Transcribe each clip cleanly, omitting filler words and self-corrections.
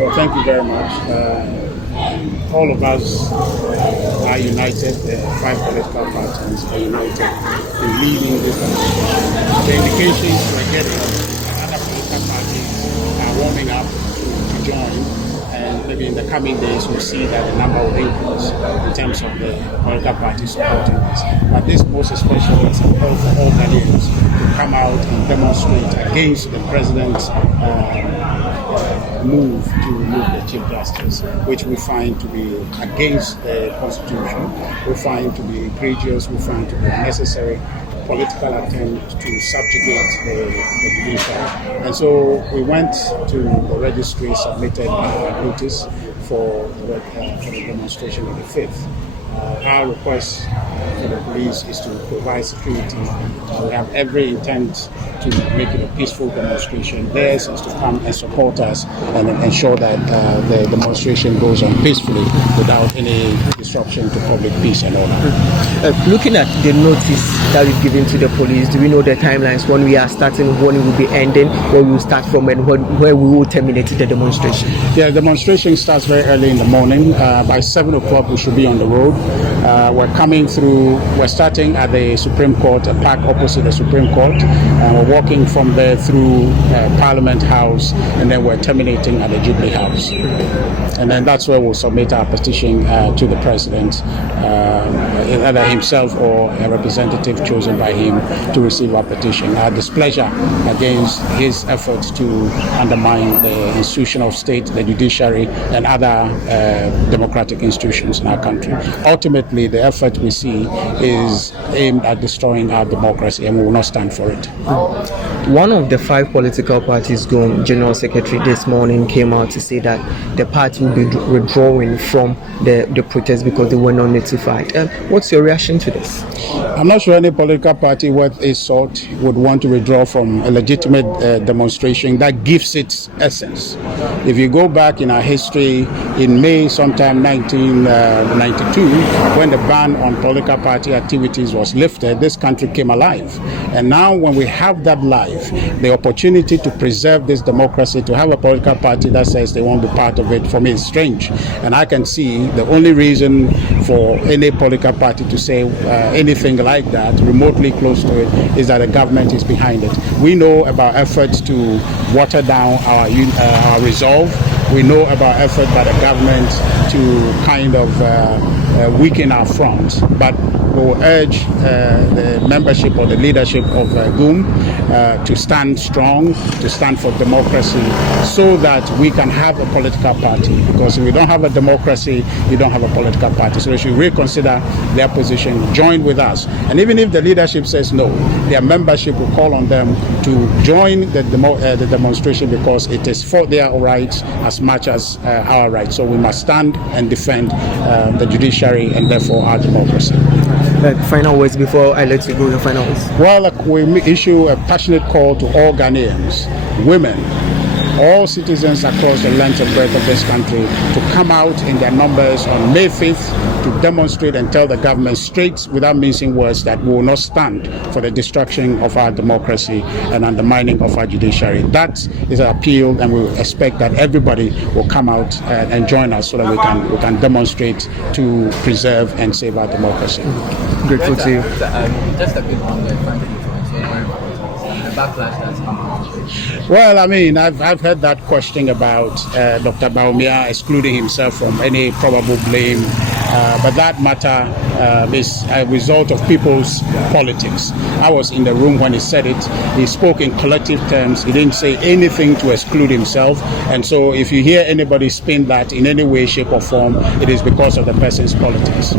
Well, thank you very much. All of us are united. The five political parties are united in leading this demonstration. The indications we're getting that other political parties are warming up to join, and maybe in the coming days we'll see that the number will increase in terms of the political parties supporting us. But this most especially is a call for all Ghanaians to come out and demonstrate against the president's move to remove the Chief Justice, which we find to be against the Constitution, we find to be egregious, we find to be unnecessary political attempt to subjugate the judiciary. And so we went to the registry, submitted a notice for the demonstration on the 5th. Our request for the police is to provide security. We have every intent to make it a peaceful demonstration. Theirs is to come and support us and ensure that the demonstration goes on peacefully without any disruption to public peace and order. Looking at the notice that we've given to the police, do we know the timelines when we are starting, when it will be ending, where we will start from, and where we will terminate the demonstration? Yeah, the demonstration starts very early in the morning. By 7 o'clock we should be on the road. We're starting at the Supreme Court, a park opposite the Supreme Court. We're walking from there through Parliament House, and then we're terminating at the Jubilee House. And then that's where we'll submit our petition to the President, either himself or a representative chosen by him to receive our petition. Our displeasure against his efforts to undermine the institution of state, the judiciary, and other democratic institutions in our country. Ultimately, the effort we see is aimed at destroying our democracy, and we will not stand for it. One of the five political parties, GUM General Secretary, this morning came out to say that the party will be withdrawing from the protest because they were not notified. What's your reaction to this? I'm not sure any political party worth its salt would want to withdraw from a legitimate demonstration that gives its essence. If you go back in our history, in May sometime 1992, when the ban on political party activities was lifted, this country came alive. And now when we have that life, the opportunity to preserve this democracy, to have a political party that says they won't be part of it, for me is strange. And I can see the only reason for any political party to say anything like that, remotely close to it, is that the government is behind it. We know about efforts to water down our resolve. We know about effort by the government to kind of weaken our front, but we will urge the membership or the leadership of GUM to stand strong, to stand for democracy, so that we can have a political party. Because if we don't have a democracy, you don't have a political party. So they should reconsider their position, join with us. And even if the leadership says no, their membership will call on them to join the demonstration, because it is for their rights as much as our rights. So we must stand and defend the judiciary and therefore our democracy. Final words before I let you go, the final words. Well, we issue a passionate call to all Ghanaians, women, all citizens across the length and breadth of this country to come out in their numbers on May 5th to demonstrate and tell the government straight, without mincing words, that we will not stand for the destruction of our democracy and undermining of our judiciary. That is an appeal, and we expect that everybody will come out and join us so that we can demonstrate to preserve and save our democracy. Grateful to you. Just a quick one. Thank you for the backlash that's come out. Well, I mean, I've heard that question about Dr. Bawumia excluding himself from any probable blame, but that matter is a result of people's politics. I was in the room when he said it. He spoke in collective terms. He didn't say anything to exclude himself. And so if you hear anybody spin that in any way, shape or form, it is because of the person's politics.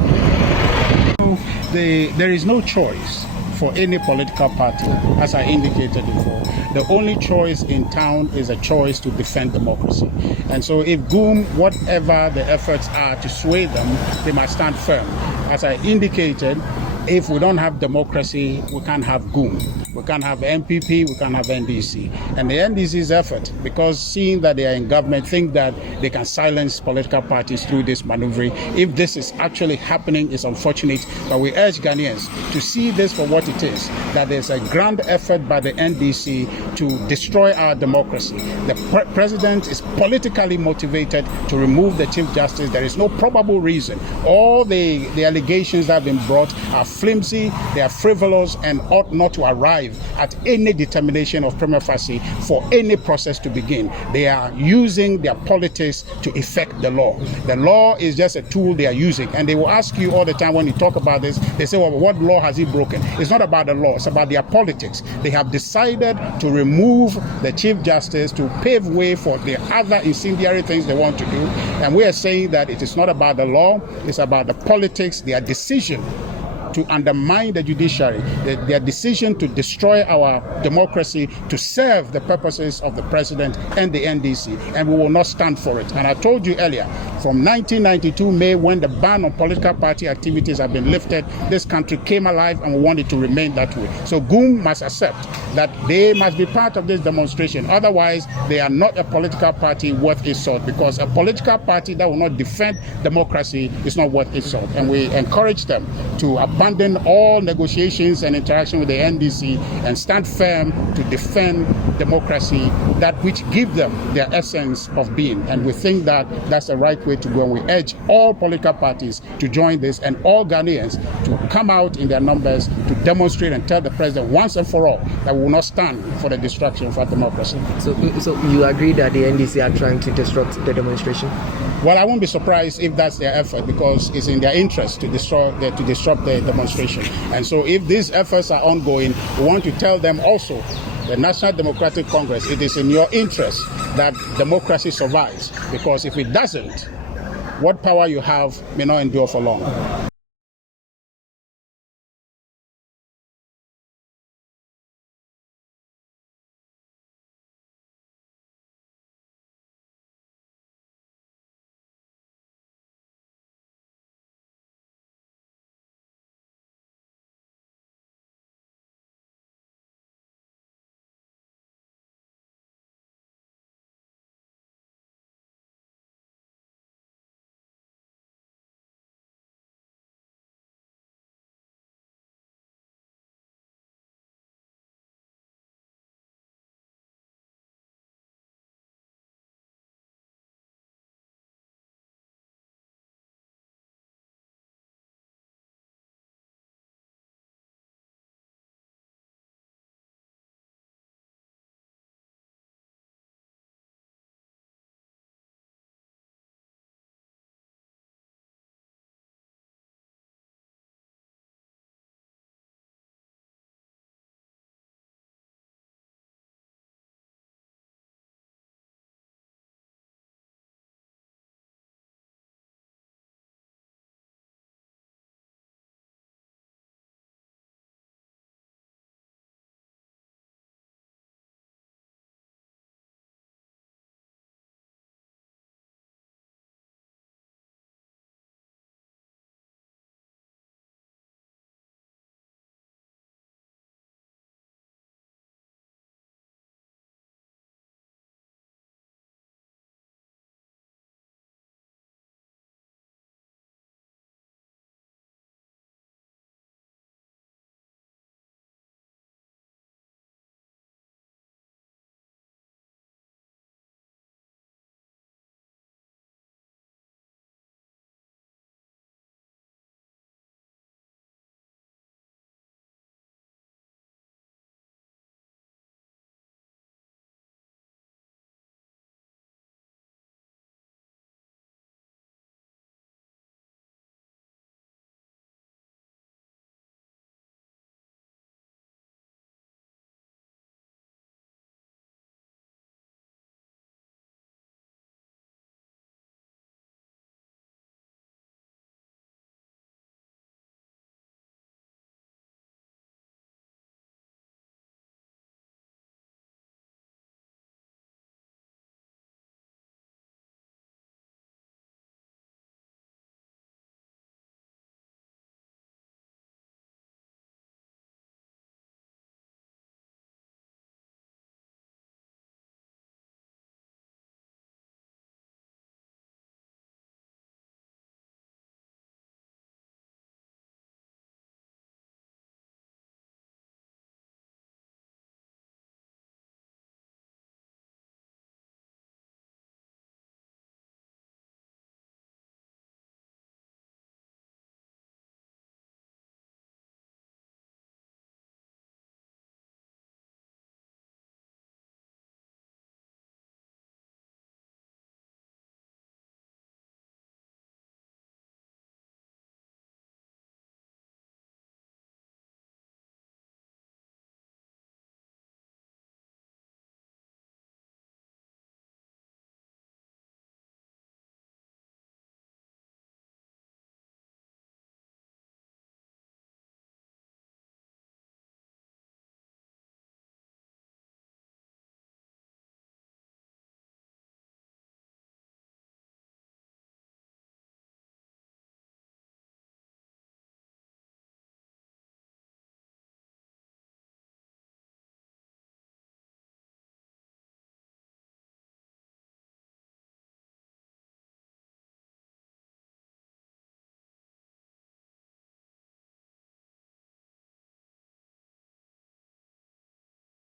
There is no choice for any political party, as I indicated before. The only choice in town is a choice to defend democracy. And so if GUM, whatever the efforts are to sway them, they must stand firm. As I indicated, if we don't have democracy, we can't have GUM. we can't have MPP, we can't have NDC. And the NDC's effort, because seeing that they are in government, think that they can silence political parties through this maneuvering. If this is actually happening, it's unfortunate, but we urge Ghanaians to see this for what it is, that there's a grand effort by the NDC to destroy our democracy. The president is politically motivated to remove the Chief Justice. There is no probable reason. All the allegations that have been brought are flimsy, they are frivolous, and ought not to arrive at any determination of prima facie for any process to begin. They are using their politics to effect the law. The law is just a tool they are using, and they will ask you all the time when you talk about this, they say, well, what law has he broken? It's not about the law, it's about their politics. They have decided to remove the Chief Justice to pave way for the other incendiary things they want to do, and we are saying that it is not about the law, it's about the politics, their decision to undermine the judiciary, their decision to destroy our democracy to serve the purposes of the president and the NDC, and we will not stand for it. And I told you earlier, from 1992 May, when the ban on political party activities have been lifted, this country came alive, and we want it to remain that way. So GUM must accept that they must be part of this demonstration. Otherwise, they are not a political party worth its salt, because a political party that will not defend democracy is not worth its salt. And we encourage them to abandon all negotiations and interaction with the NDC and stand firm to defend democracy, that which gives them their essence of being. And we think that that's the right way to go. And we urge all political parties to join this, and all Ghanaians to come out in their numbers to demonstrate and tell the president once and for all that we will not stand for the destruction of our democracy. So you agree that the NDC are trying to disrupt the demonstration? Well, I won't be surprised if that's their effort, because it's in their interest to disrupt the demonstration. And so if these efforts are ongoing, we want to tell them also, the National Democratic Congress, it is in your interest that democracy survives, because if it doesn't, what power you have may not endure for long.